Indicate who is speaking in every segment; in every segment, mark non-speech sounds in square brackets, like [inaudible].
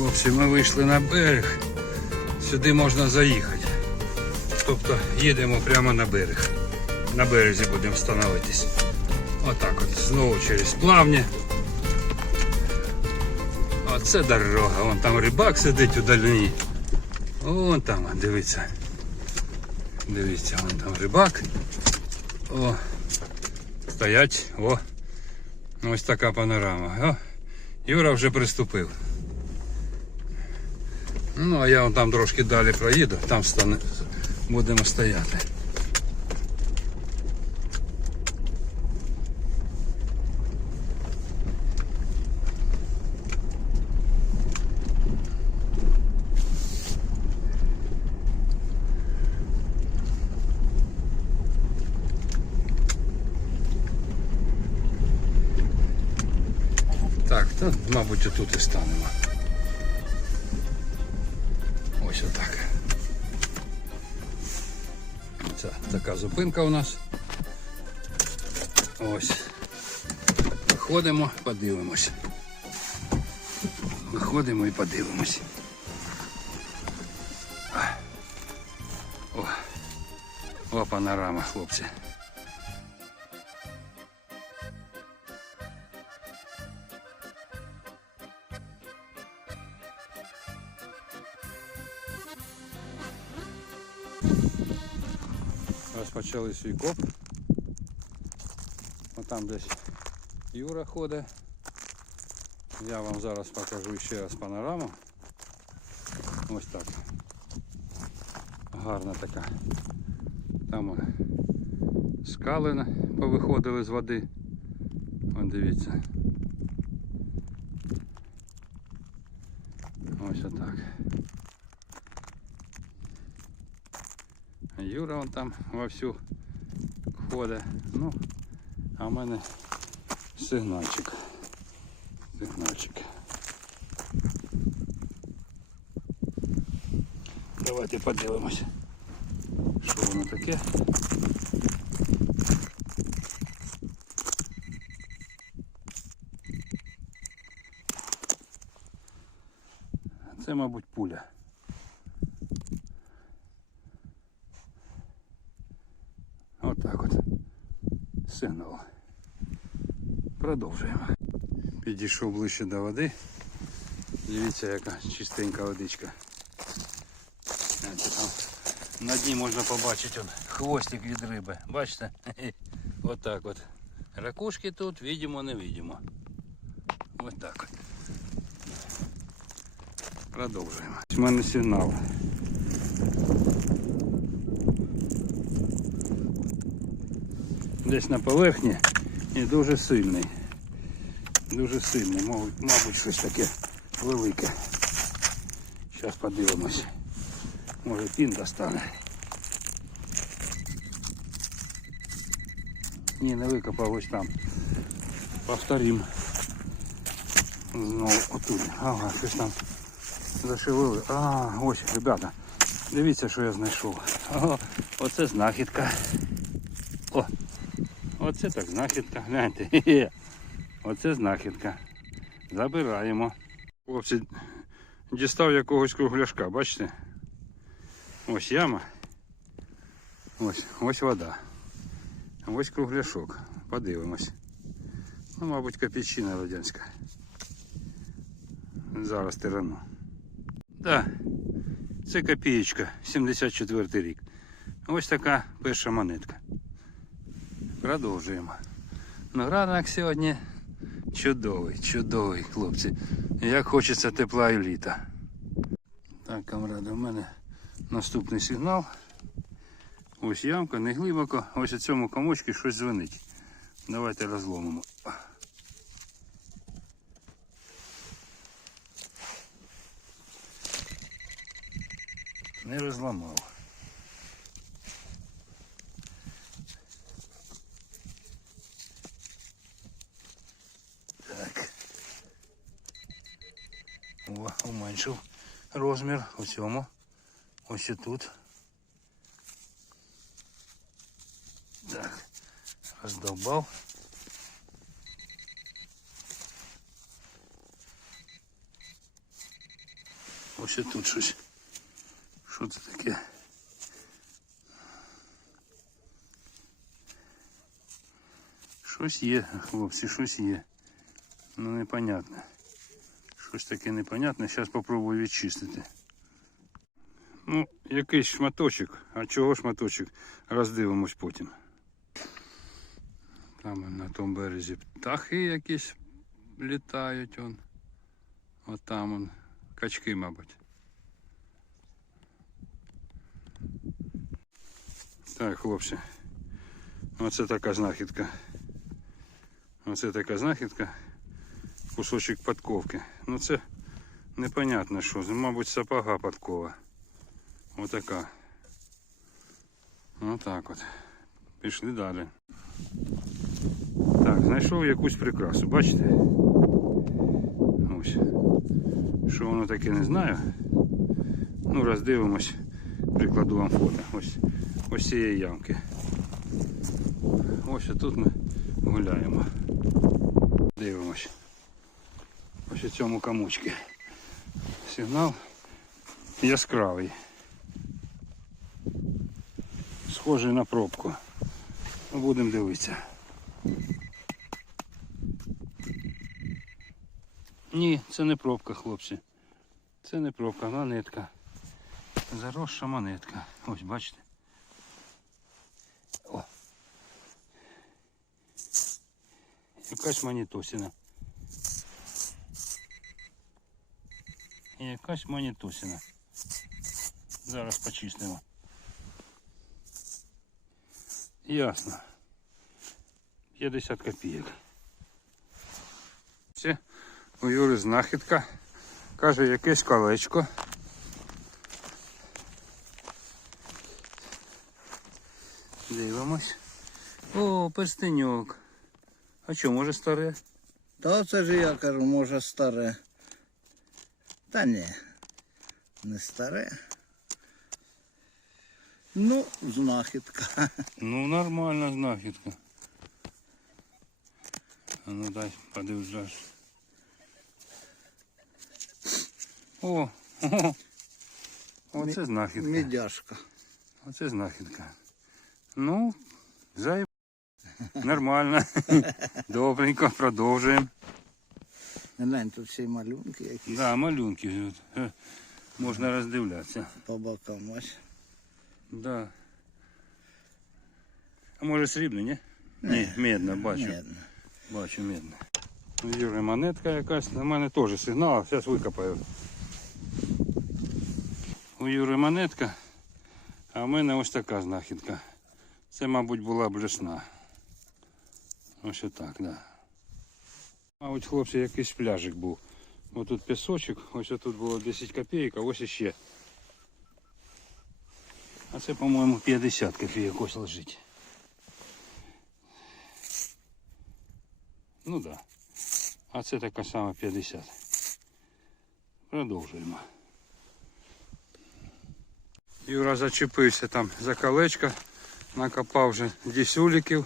Speaker 1: Хлопці, ми вийшли на берег. Сюди можна заїхати. Тобто їдемо прямо на берег. На березі будемо становитись. Отак от. Знову через плавні. Оце дорога. Вон там рибак сидить у дальині. Вон там, дивіться. Дивіться, вон там рибак. О, стоять. О. Ось така панорама. О, Юра вже приступив. Ну, а я вон там трошки далі проїду, там стане, будемо стояти. Так, то, мабуть, отут і станемо. Така зупинка у нас. Ось. Виходимо, подивимось. Виходимо і подивимось. О, о панорама, хлопці. Розпочали свій коп. Отам десь Юра ходить. Я вам зараз покажу ще раз панораму. Ось так. Гарна така. Там скали повиходили з води. Вон дивіться. Вон там вовсю ходить. Ну, а в мене сигнальчик. Сигнальчик. Давайте подивимось, що воно таке. Це, мабуть, пуля. Отак от Сигнал. Продовжуємо. Підійшов ближче до води. Дивіться, яка чистенька водичка. Гляньте, там на дні можна побачити он, хвостик від риби. Бачите? [laughs] Отак от. Ракушки тут видимо, не видимо. Ось так от. Продовжуємо. У мене сигнал. Десь на поверхні і дуже сильний. Дуже сильний, мабуть, щось таке велике. Зараз подивимось. Може пін достане. Ні, не викопав ось там. Повторім. Знову отут. Ага, щось там зашивили. А, ось, ребята. Дивіться, що я знайшов. О, оце знахідка. Оце так знахідка. [laughs] Гляньте. Оце знахідка. Забираємо. Хлопці, дістав якогось кругляшка, бачите? Ось яма. Ось, ось вода. Ось кругляшок. Подивимось. Ну, мабуть, копійчина радянська. Зараз тирану. Так, да, це копієчка, 74 рік. Ось така перша монетка. Продовжуємо. Ну, ранок сьогодні чудовий, чудовий, хлопці. Як хочеться тепла і літа. Так, камради, у мене наступний сигнал. Ось ямка, не глибоко. Ось у цьому комочці щось дзвонить. Давайте розломимо. Не розламав. уменшив розмір у цьому. Ось і тут. Так, роздовбав. Ось і тут щось. Що це таке? Щось є, хлопці, щось є. Ну непонятно. Щось таке непонятне. Зараз спробую відчистити. Ну, якийсь шматочок. А чого шматочок? Роздивимось потім. Там на тому березі птахи якісь літають. Он. От там он. Качки, мабуть. Так, хлопці. Оце така знахідка. Оце така знахідка. Кусочок подковки. Ну це непонятно що. Мабуть, сапога подкова. Отака. Отак от. Пішли далі. Так, знайшов якусь прикрасу, бачите? Ось. Що воно таке, не знаю. Ну, роздивимось, прикладу вам фото. Ось, ось цієї ямки. Ось тут ми гуляємо. Дивимось. Ось цьому комочці. Сигнал яскравий. Схожий на пробку. Ну, Будемо дивитися. Ні, це не пробка, хлопці. Це не пробка, монетка. Заросша монетка. Ось, бачите. О. Якась монетосина. Якась монетосина. Зараз почистимо. Ясно. 50 копійок. Це у Юри знахідка. Каже, якесь колечко. Дивимось. О, перстеньок. А що, може старе?
Speaker 2: Та це ж я кажу, може старе. Та ні, не старе. Ну, знахідка.
Speaker 1: Ну, нормальна знахідка. А ну дай подивлюсь. О, о, оце знахідка.
Speaker 2: Мідяшка.
Speaker 1: Оце знахідка. Ну, зай. [laughs] Нормально. Добренько, продовжуємо.
Speaker 2: Глянь, тут всі малюнки, які
Speaker 1: Да, малюнки. Е, Можна роздивлятися.
Speaker 2: по бокам ось.
Speaker 1: Да. А може срібне, ні? Ні, медна, бачу.
Speaker 2: Медно.
Speaker 1: Бачу медна. У Юри монетка якась, на мене теж сигнал, зараз викопаю. У Юри монетка, а в мене ось така знахідка. Це, мабуть, була блесна. Ось отак, так. Да. Мабуть, хлопці, якийсь пляжик був. Ось тут пісочок, ось тут було 10 копійок, а ось іще. А це, по-моєму, 50 копійок ось лежить. Ну. Да. А це така сама 50. Продовжуємо. Юра зачепився там за колечко, накопав вже дісюліків.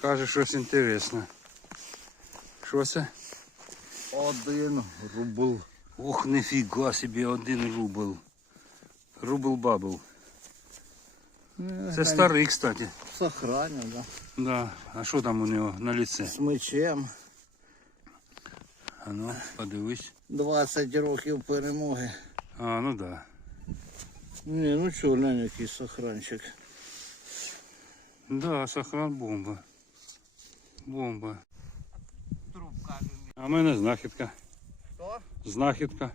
Speaker 1: Каже, щось інтересне. Що це?
Speaker 2: Один рубл.
Speaker 1: Ох, нифіга собі, один рубль. Рубль бабл. Це старий, кстати.
Speaker 2: Сохраня, да.
Speaker 1: Да. А що там у нього на лице?
Speaker 2: З мечем.
Speaker 1: А ну, подивись.
Speaker 2: 20 років перемоги.
Speaker 1: А, ну да.
Speaker 2: Ні, ну чого, глянь, який сохранчик.
Speaker 1: Да, сохран бомба. Бомба. А в мене знахідка.
Speaker 2: Що?
Speaker 1: Знахідка.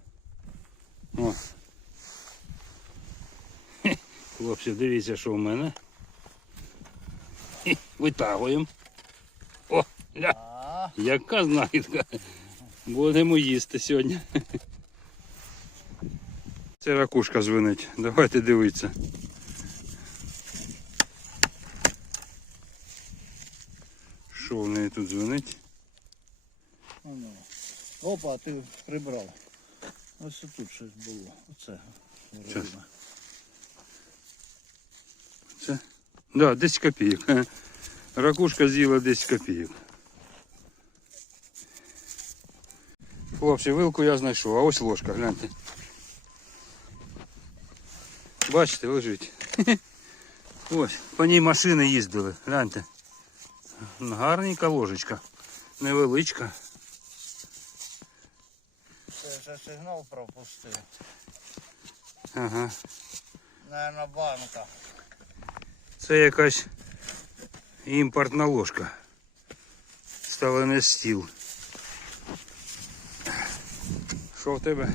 Speaker 1: О. Хлопці, дивіться, що в мене. Хе, Витягуємо. О, ля, яка знахідка. Будемо їсти сьогодні. Це ракушка дзвонить. Давайте дивитися. Що в неї тут дзвонить?
Speaker 2: Опа, ти прибрав. Ось тут щось було. Оце.
Speaker 1: Щас. Це? Да, 10 копійок. Ракушка з'їла 10 копійок. Хлопці, вилку я знайшов, а ось ложка, гляньте. Бачите, лежить. [laughs] Ось, по ній машини їздили, гляньте. Гарненька ложечка. Невеличка.
Speaker 2: Це сигнал пропустив.
Speaker 1: Ага.
Speaker 2: Наверно, банка.
Speaker 1: Це якась імпортна ложка. Ставлений стіл. Що в тебе?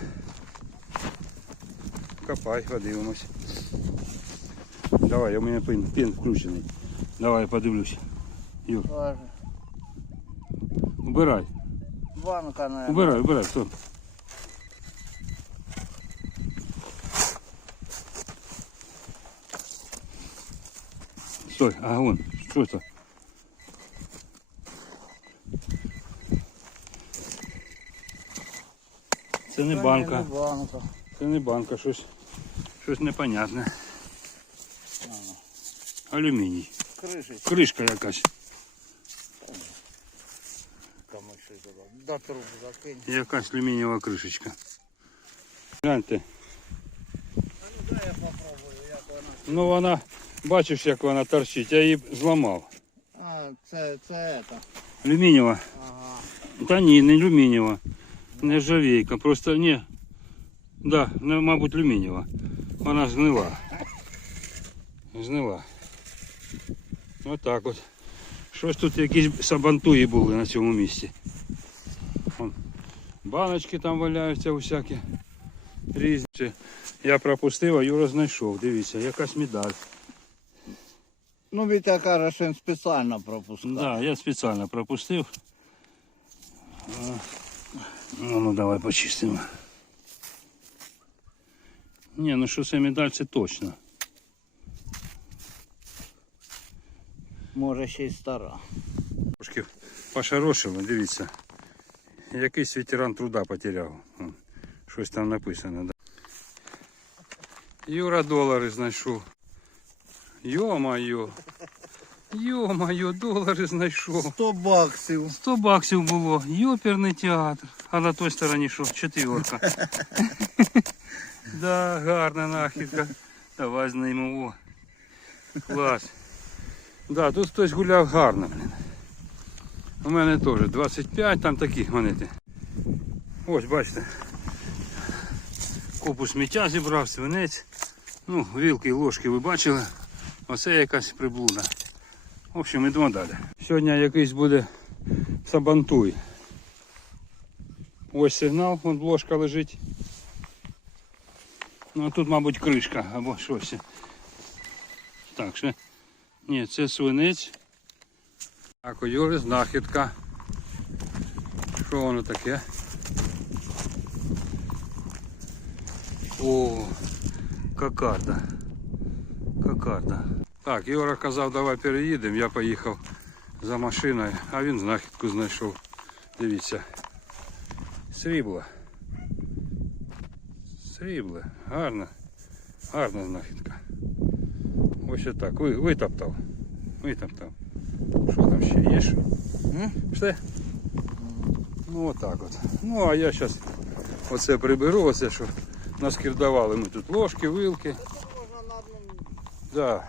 Speaker 1: Копай, подивимось. Давай, у мене пин, пин включений. Давай я подивлюсь. Юр, убирай.
Speaker 2: Банка, наверно.
Speaker 1: Убирай, убирай, стоп. Стой, а вон, что это? Це не банка, це не банка, щось, щось непонятне. Алюміній. Кришка якась. Якась алюмінієва кришечка. Гляньте.
Speaker 2: Вона.
Speaker 1: Ну вона, бачиш, як вона торчить, я її зламав.
Speaker 2: А, це, це это.
Speaker 1: Алюмінієва.
Speaker 2: Ага.
Speaker 1: Та ні, не алюмінієва. Не ржавійка, просто ні. Да, ну, мабуть, алюмінієва. Вона згнила. Згнила. Отак от. Щось тут якісь сабантуї були на цьому місці. Вон, баночки там валяються усякі. Різні. Я пропустив, а Юра знайшов. Дивіться, якась медаль.
Speaker 2: Ну, Вітя каже, що він спеціально пропускав.
Speaker 1: Да, я спеціально пропустив. А, Ну, ну давай почистимо. Ні, ну що це медаль, це точно.
Speaker 2: Може ще й стара.
Speaker 1: Трошки пошарошило, дивіться. Якийсь ветеран труда потеряв. Вон, Щось там написано. Да. Юра долари знайшов. Йо-моє. Йо-моє, долари знайшов.
Speaker 2: 100 баксів.
Speaker 1: 100 баксів було. Йоперний театр. А на той стороні що? Четверка. да, гарна нахідка. Давай знаймо. О. Клас. Да, тут хтось гуляв гарно, блін. У мене теж 25, там такі монети. Ось, бачите. Купу сміття зібрав, свинець. Ну, вілки і ложки ви бачили. Оце якась приблуда. В общем, йдемо далі. Сьогодні якийсь буде сабантуй. Ось сигнал, вон ложка лежить. Ну а тут, мабуть, кришка або щось. Так, ще. Ні, це свинець. Так, у знахідка. Що воно таке? О, кокарда. Кокарда. Так, Юра казав, давай переїдемо. Я поїхав за машиною, а він знахідку знайшов. Дивіться. Срібло. Срібло. Гарна. Гарна знахідка. Ось отак. Ви, витоптав. Витоптав. Що там ще є? Що? Ну отак от. Ну а я зараз оце приберу, оце що наскірдавали ми тут ложки, вилки. Да.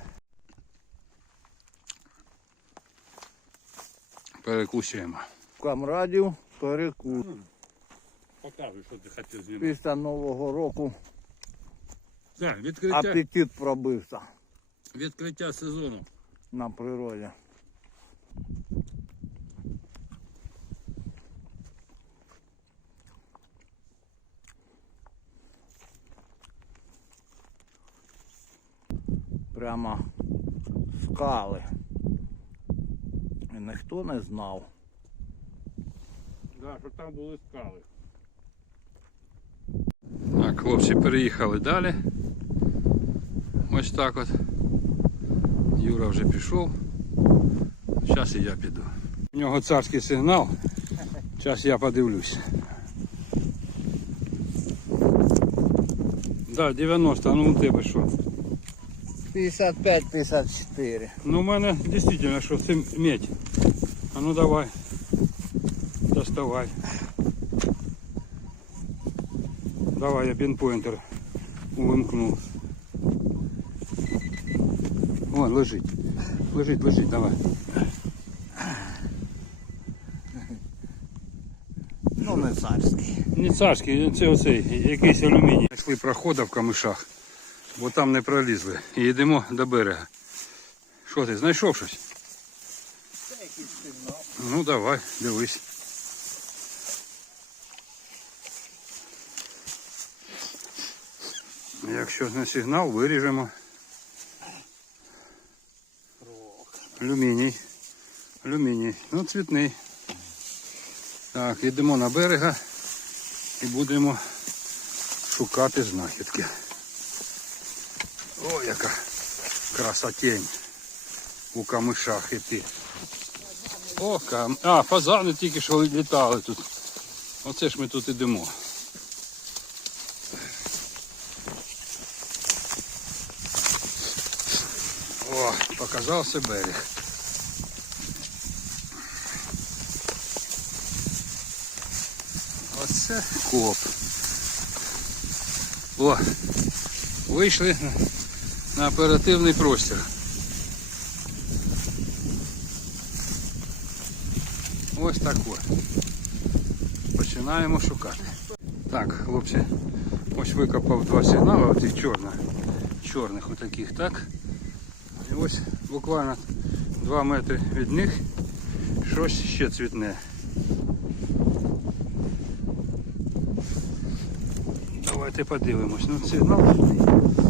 Speaker 1: Перекусуємо.
Speaker 2: Камрадів перекус.
Speaker 1: Покажу, що ти хотів знімати.
Speaker 2: Після Нового року
Speaker 1: Так, відкриття,
Speaker 2: апетит пробився
Speaker 1: відкриття сезону.
Speaker 2: на природі. Прямо скали. І ніхто не знав.
Speaker 1: Да, щоб там були скали. Так, хлопці переїхали далі. Ось так от. Юра вже пішов. Зараз і я піду. У нього царський сигнал. Зараз я подивлюсь. Да, 90, а ну у тебе що?
Speaker 2: 55-54.
Speaker 1: Ну у мене дійсно, що це медь. А ну давай. Доставай. Давай я пінпойнтер увімкну. Вон, лежить. Лежить, лежить, давай.
Speaker 2: Ну не царський.
Speaker 1: Не царський, це оцей, якийсь алюміній. Знайшли прохода в камишах, бо там не пролізли. І йдемо до берега. Що ти, знайшов щось?
Speaker 2: Це якийсь.
Speaker 1: Ну давай, дивись. Якщо не сигнал, виріжемо. Алюміній. Алюміній. Ну, цвітний. Так, йдемо на берега і будемо шукати знахідки. О, яка красотень у камишах іти. О, кам... А, фазани тільки що літали тут. Оце ж ми тут ідемо. О, показався берег. Оце коп. О, вийшли на, оперативний простір. Ось так от. Починаємо шукати. Так, хлопці, ось викопав два сигнали, отих чорних, чорних отаких, так? І ось буквально 2 метри від них щось ще цвітне. Давайте подивимось. Ну сигнал.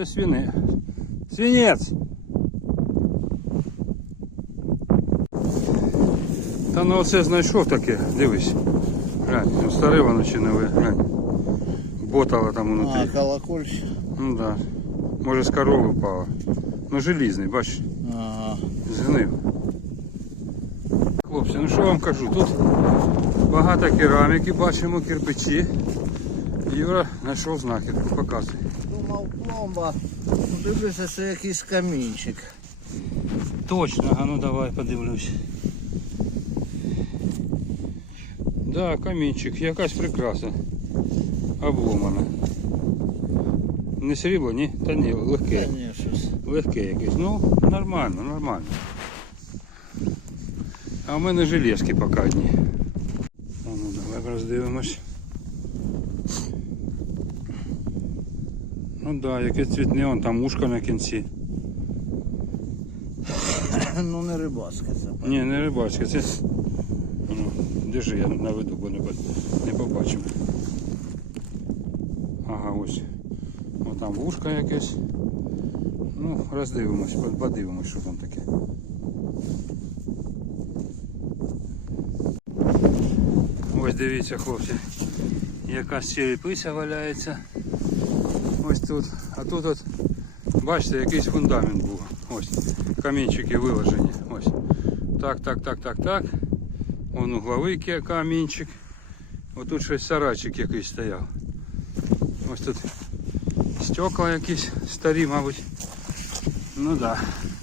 Speaker 1: Це свини. Свинець. Та ну оце знайшов таке, дивись. Глянь, ну старе воно чи нове, глянь. Ботало там
Speaker 2: А, колокольчик.
Speaker 1: Ну да. Може з корови впало. Ну желізний, бачиш,
Speaker 2: Ага.
Speaker 1: згнив. Хлопці, ну що вам кажу, тут багато кераміки, бачимо, кирпичі. Юра знайшов знахідку, показує.
Speaker 2: Ну, Дивлюся, це якийсь камінчик.
Speaker 1: Точно, а ну давай подивлюсь. Да, камінчик, якась прикраса. Обломана. Не срібло, ні? Та ні, легке.
Speaker 2: Та ні, щось.
Speaker 1: Легке якесь. Ну, нормально, нормально. А в мене железки поки одні. А ну давай роздивимось. Ну да, яке цвітне, вон там ушко на кінці. [coughs]
Speaker 2: Ну не рибацьке це.
Speaker 1: Ні, не рибачка, це. Ну, держи, я наведу, бо не, не побачимо. Ага, ось. О, там вушка якесь. Ну, роздивимось, подивимось, що там таке. Ось дивіться, хлопці, якась черепиця валяється. Ось тут. А тут от, бачите, якийсь фундамент був. Ось. Камінчики виложені. Ось. Так, так, так, так, так. Вон угловий камінчик. Отут щось сарайчик якийсь стояв. Ось тут стекла якісь старі, мабуть. Ну так.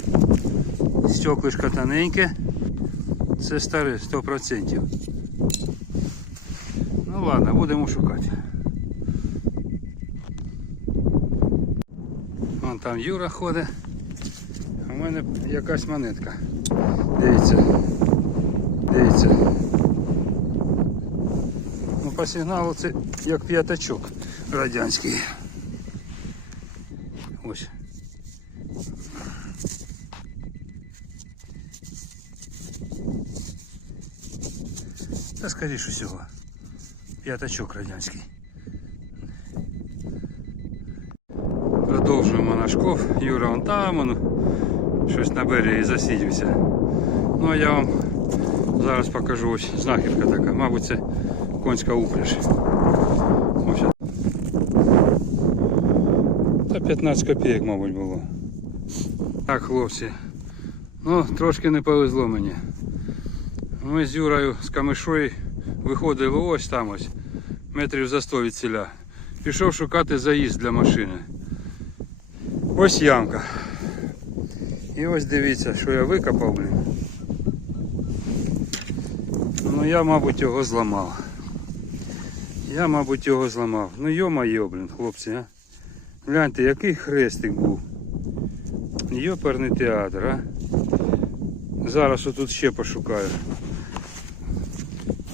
Speaker 1: Да. Стеклишко тоненьке. Це старе, 100%. Ну ладно, будемо шукати. Вон там Юра ходить. В мене якась монетка. Дивіться. Дивіться. Ну по сигналу це як п'ятачок радянський. Ось. Та скоріше всього. П'ятачок радянський. Продовжуємо. Юра вон там, он, щось на березі засидівся. Ну а я вам зараз покажу ось знахідка така. Мабуть, це конська упряж. Ось. Та 15 копійок, мабуть, було. Так, хлопці. Ну, трошки не повезло мені. Ми з Юрою з камишою виходили ось там ось, метрів за 100 від селя. Пішов шукати заїзд для машини. Ось ямка. І ось дивіться, що я викопав, блін. Ну я, мабуть, його зламав. Я, мабуть, його зламав. Ну йо-моє, блін, хлопці, а. Гляньте, який хрестик був. Йоперний театр, а. Зараз отут ще пошукаю.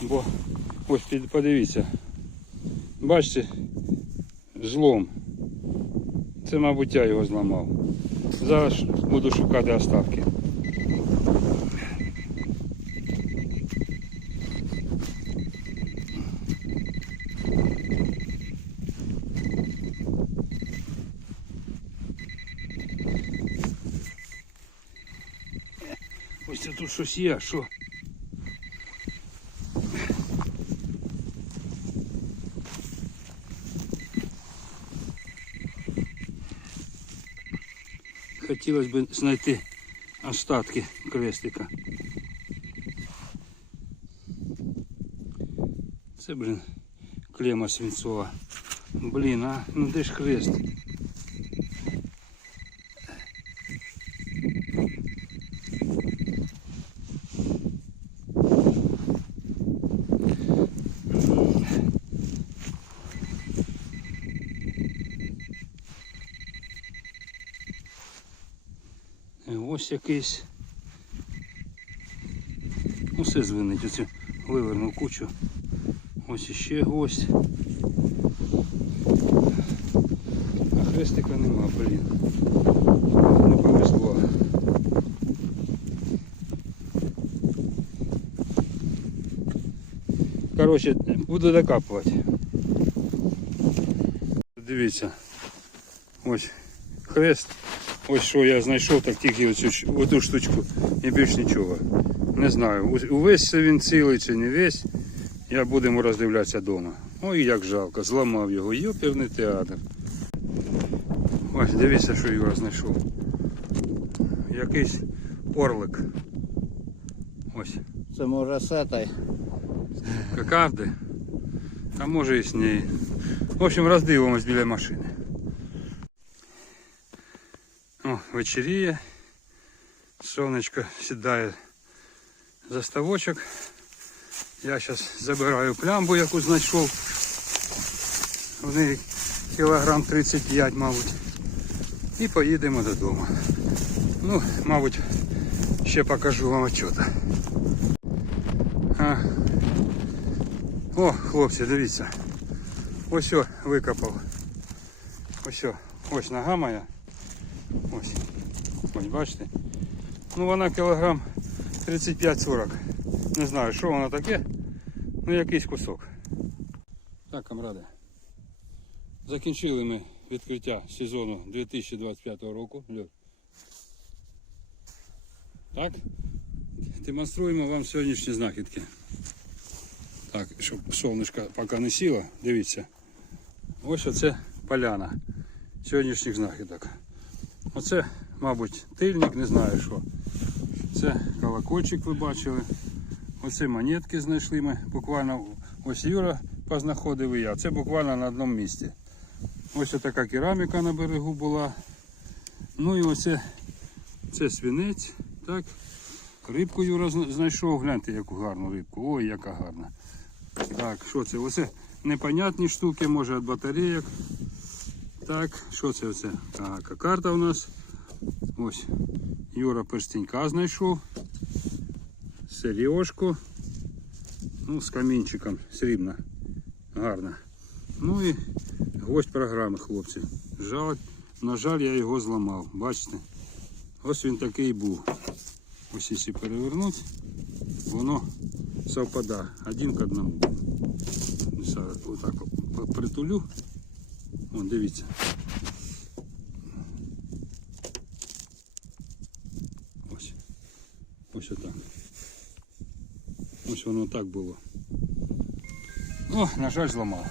Speaker 1: Бо ось подивіться. Бачите, злом. Це, мабуть, я його зламав. Зараз буду шукати оставки. Ось це тут щось є, що? Хотілося б знайти остатки крестика. Це, блін, клема свинцова. Блін, а ну де ж хрест? Якийсь. Усе звинить. Оце вивернув кучу. Ось іще гость. А хрестика нема, блін. Не повезло. Коротше, буду докапувати. Дивіться. Ось хрест. Ось що я знайшов, так тільки оцю, оту штучку і більш нічого. Не знаю, увесь він цілий чи не весь. Я будемо роздивлятися вдома. Ой, як жалко, зламав його. Йоперний театр. Ось, дивіться, що Юра знайшов. Якийсь орлик. Ось.
Speaker 2: Це може сетай.
Speaker 1: Кокарди. А може і з неї. В общем, роздивимось біля машини. О, вечеріє. Сонечко сідає за ставочок. Я зараз забираю плямбу, яку знайшов. В неї кілограм 35, мабуть. І поїдемо додому. Ну, мабуть, ще покажу вам отчета. А, о, хлопці, дивіться. Ось о, викопав. Ось о, ось нога моя. Ось. Ось, бачите? Ну вона кілограм 35-40. Не знаю, що воно таке. Ну якийсь кусок. Так, камради. Закінчили ми відкриття сезону 2025 року. Так? Демонструємо вам сьогоднішні знахідки. Так, щоб сонечко поки не сіло, дивіться. Ось оце поляна сьогоднішніх знахідок. Оце, мабуть, тильник, не знаю що. Це колокольчик ви бачили. Оце монетки знайшли ми. Буквально ось Юра познаходив і я. Це буквально на одному місці. Ось така кераміка на берегу була. Ну і оце це свинець. Так. Рибку Юра знайшов. Гляньте, яку гарну рибку. Ой, яка гарна. Так, що це? Оце непонятні штуки, може від батарейок. Так, що це оце? Так, карта у нас. Ось. Юра перстенька знайшов. Сережку. Ну, з камінчиком. Срібна. Гарна. Ну і гость програми, хлопці. Жаль, на жаль, я його зламав. Бачите? Ось він такий був. Ось якщо перевернути, воно совпадає один к одному. Отак от притулю. О, дивіться. Ось. Ось отак. Ось воно так було. О, на жаль, зламав.